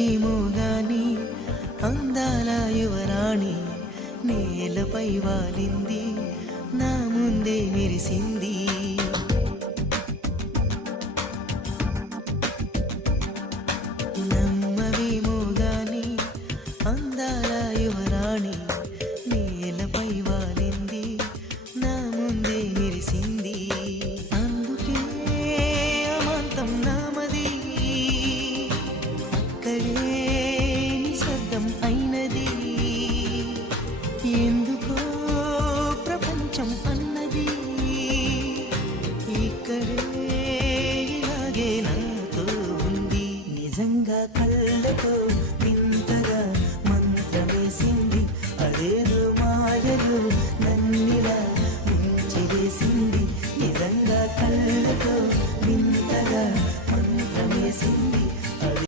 నమ్మవేమో గాని అందాల యువరాణి నేలపై వాలింది, నా ముందే మెరిసింది. నమ్మవేమో గాని అందాల యువరాణి నేలపై వాలింది, నా ముందే మెరిసింది. అందుకే అమాంతం నామది, అక్కడే నిశ్శబ్దం అయినది. ఎందుకో ప్రపంచం అన్నది ఇక్కడే ఇలాగే నాతో ఉంది. నిజంగా కళ్ళతో వింతగా మంత్రమేసింది, అదేదో మాయలు నన్నిలా ముంచివేసింది. నిజంగా కళ్ళతో వింతగా మంత్రమేసింది,